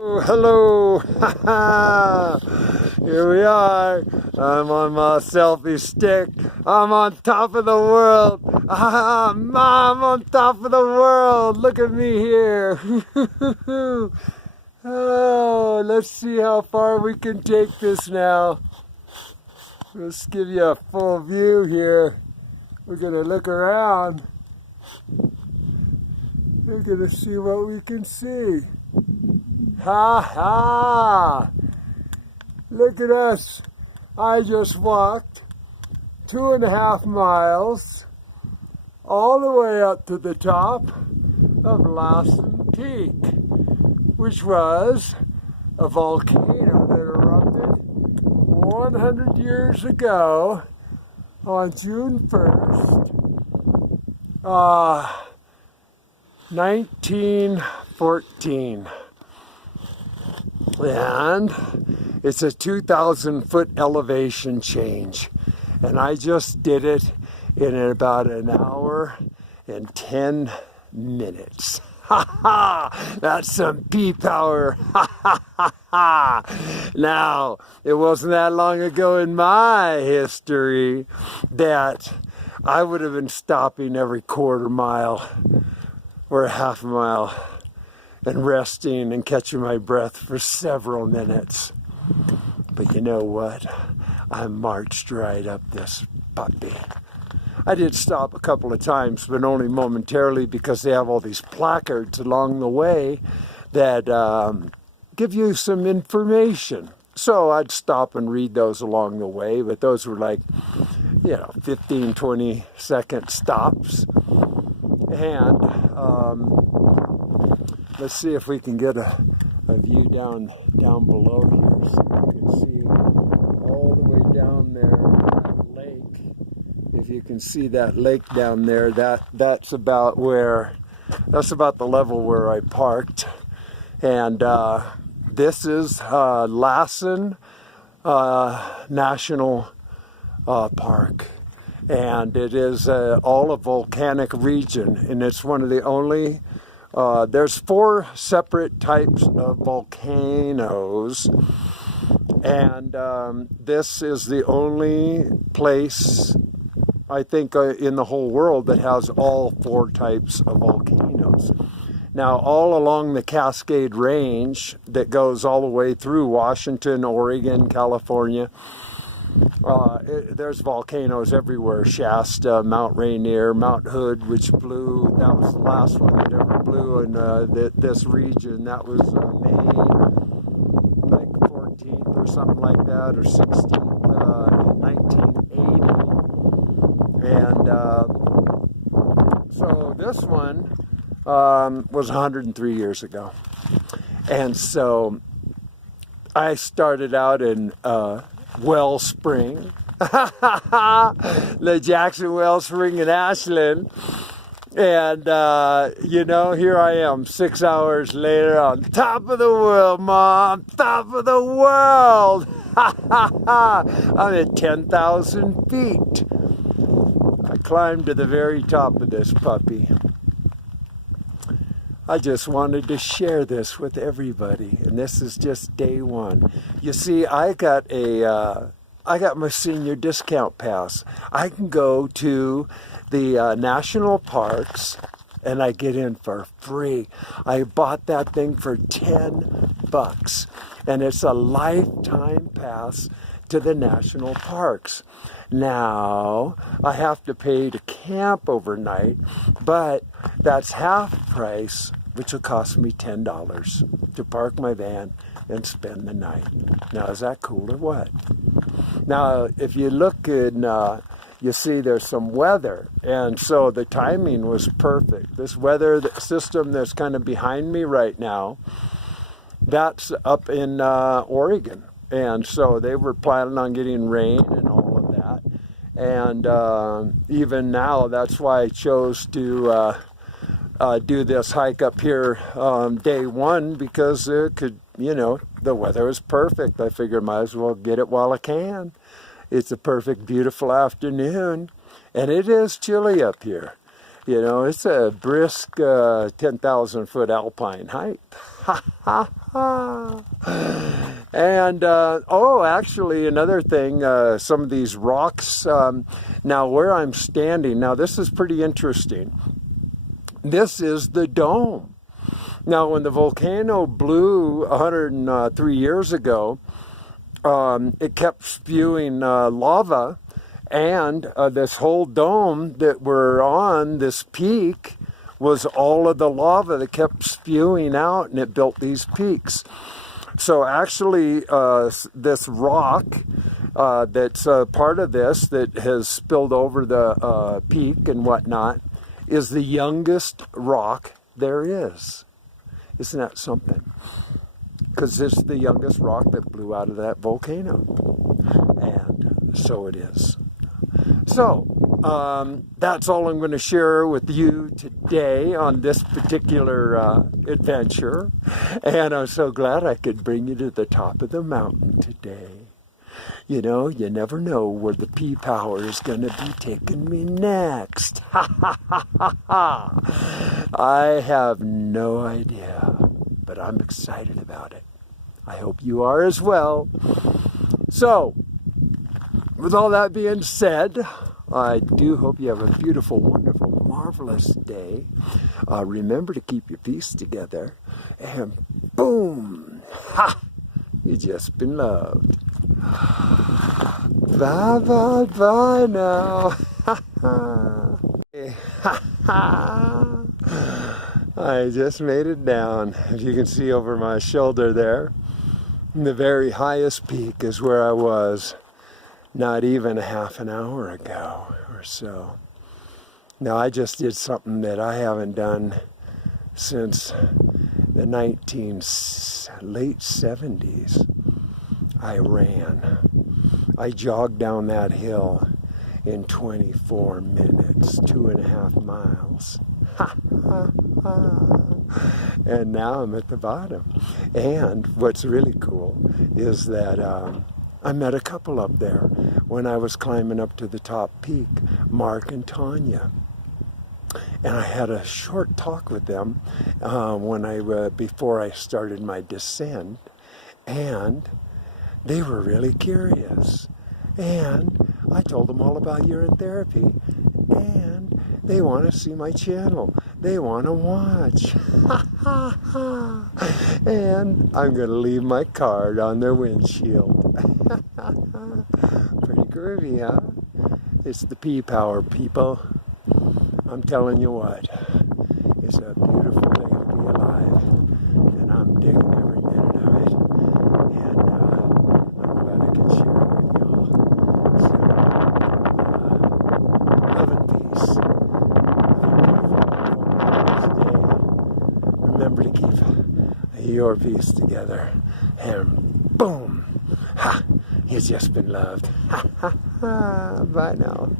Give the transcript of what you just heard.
Oh, hello! Here we are. I'm on my selfie stick. I'm on top of the world. I'm on top of the world. Look at me here. Oh, let's see how far we can take this now. Let's give you a full view here. We're gonna look around. We're gonna see what we can see. Ha ha! Look at us. I just walked 2.5 miles all the way up to the top of Lassen Peak, which was a volcano that erupted 100 years ago on June 1st, 1914. And it's a 2,000-foot elevation change. And I just did it in about an hour and 10 minutes. Ha ha! That's some P-power. Ha ha ha ha! Now, it wasn't that long ago in my history that I would have been stopping every quarter mile or a half a mile and resting and catching my breath for several minutes. But you know what? I marched right up this puppy. I did stop a couple of times, but only momentarily, because they have all these placards along the way that give you some information. So I'd stop and read those along the way, but those were like, 15, 20-second stops. And let's see if we can get a view down below here, so you can see all the way down there, that lake. If you can see that lake down there, that's about the level where I parked. And this is Lassen National Park. And it is all a volcanic region, and it's one of the only, there's 4 separate types of volcanoes, and this is the only place, I think, in the whole world that has all 4 types of volcanoes. Now, all along the Cascade Range that goes all the way through Washington, Oregon, California, there's volcanoes everywhere. Shasta, Mount Rainier, Mount Hood, which blew, that was the last one that ever blew in this region. That was May, like 14th or something like that, or 16th in 1980. And so this one was 103 years ago. And so I started out in Wellspring, the Jackson Wellspring in Ashland, and here I am 6 hours later on top of the world, Mom, top of the world. I'm at 10,000 feet. I climbed to the very top of this puppy. I just wanted to share this with everybody, and this is just day one. You see, I got my senior discount pass. I can go to the national parks, and I get in for free. I bought that thing for $10, and it's a lifetime pass to the national parks. Now, I have to pay to camp overnight, but that's half price, which will cost me $10 to park my van and spend the night. Now, is that cool or what? Now, if you look in, you see there's some weather, and so the timing was perfect. This weather system that's kind of behind me right now, that's up in Oregon. And so they were planning on getting rain and all of that. And even now, that's why I chose to do this hike up here day one, because it could, the weather was perfect. I figured might as well get it while I can. It's a perfect, beautiful afternoon. And it is chilly up here. It's a brisk 10,000-foot alpine hike. Ha ha. And, oh, actually, another thing, some of these rocks, now where I'm standing, now this is pretty interesting. This is the dome. Now, when the volcano blew 103 years ago, it kept spewing lava, and this whole dome that we're on, this peak, was all of the lava that kept spewing out, and it built these peaks. So actually, this rock that's part of this that has spilled over the peak and whatnot is the youngest rock there is. Isn't that something? Because it's the youngest rock that blew out of that volcano. And so it is. So, that's all I'm going to share with you today on this particular adventure. And I'm so glad I could bring you to the top of the mountain today. You know, you never know where the P-Power is going to be taking me next. I have no idea, but I'm excited about it. I hope you are as well. So, with all that being said, I do hope you have a beautiful, wonderful, marvelous day. Remember to keep your peace together. And boom! Ha! You've just been loved. Bye, bye, bye now. I just made it down. If you can see over my shoulder there, the very highest peak is where I was not even a half an hour ago or so. Now, I just did something that I haven't done since the late 70s. I ran. I jogged down that hill in 24 minutes, 2.5 miles. And now I'm at the bottom. And what's really cool is that I met a couple up there when I was climbing up to the top peak, Mark and Tanya. And I had a short talk with them before I started my descent, and they were really curious. And I told them all about urine therapy, and they want to see my channel. They want to watch. And I'm going to leave my card on their windshield. Pretty groovy, huh? It's the P-Power, people. I'm telling you what, it's a beautiful day to be alive, and I'm digging every minute of it, and I'm glad I can share it with y'all. So, love and peace. Have a beautiful day. Remember to keep your peace together, and boom, ha, you've just been loved. Ha, ha, ha. Bye now.